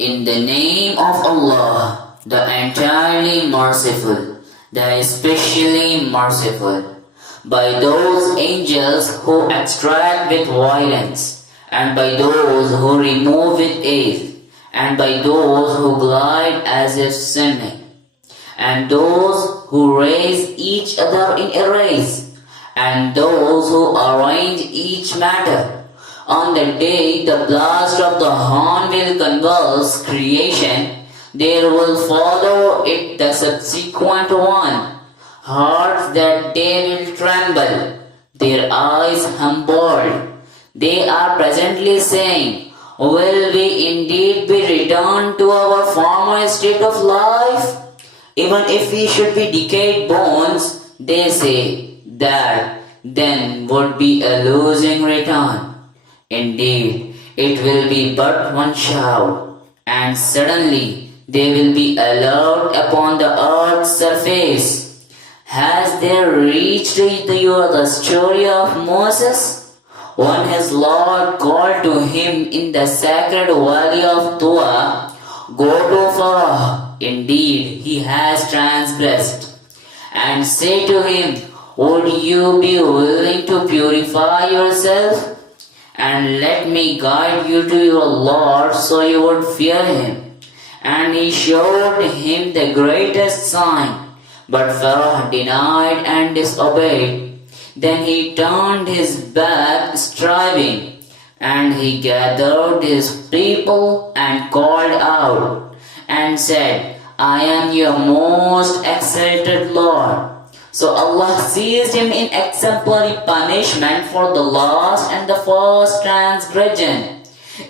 In the name of Allah, the entirely merciful, the especially merciful, by those angels who extract with violence, and by those who remove with ease, and by those who glide as if sinning, and those who raise each other in a race, and those who arrange each matter. On the day the blast of the horn will convulse creation, there will follow it the subsequent one. Hearts that day will tremble, their eyes humbled. They are presently saying, will we indeed be returned to our former state of life? Even if we should be decayed bones, they say that then would be a losing return. Indeed, it will be but one shout, and suddenly they will be alert upon the earth's surface. Has there reached you the story of Moses? When his Lord called to him in the sacred valley of Tua, go to Surah, indeed he has transgressed, and say to him, would you be willing to purify yourself? And let me guide you to your Lord so you would fear him. And he showed him the greatest sign, but Pharaoh denied and disobeyed. Then he turned his back striving, and he gathered his people and called out, and said, I am your most exalted Lord. So Allah seized him in exemplary punishment for the last and the first transgression.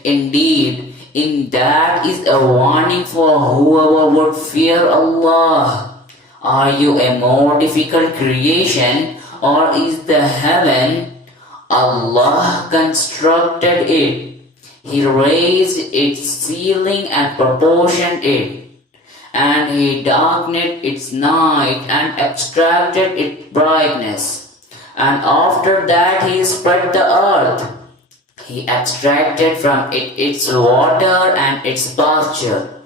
Indeed, in that is a warning for whoever would fear Allah. Are you a more difficult creation, or is the heaven? Allah constructed it. He raised its ceiling and proportioned it. And he darkened its night and extracted its brightness. And after that he spread the earth. He extracted from it its water and its pasture.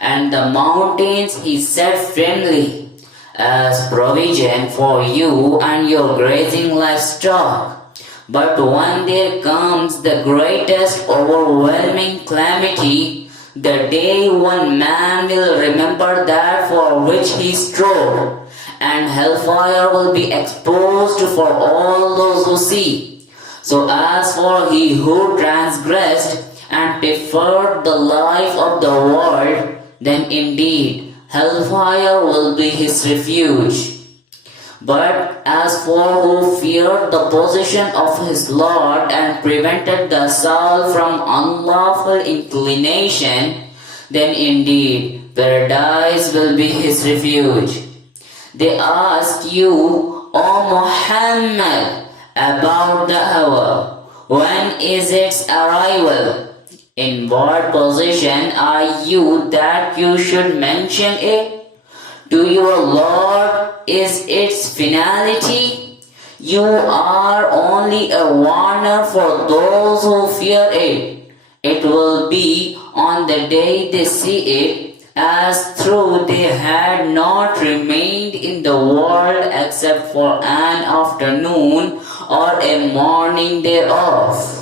And the mountains he set firmly as provision for you and your grazing livestock. But when there comes the greatest overwhelming calamity, the day when man will remember that for which he strove, and hellfire will be exposed for all those who see. So as for he who transgressed and preferred the life of the world, then indeed hellfire will be his refuge. But as for who feared the position of his Lord and prevented the soul from unlawful inclination, then indeed paradise will be his refuge. They ask you, O Muhammad, about the hour. When is its arrival? In what position are you that you should mention it? To your Lord is its finality. You are only a warner for those who fear it. It will be on the day they see it, as though they had not remained in the world except for an afternoon or a morning thereof.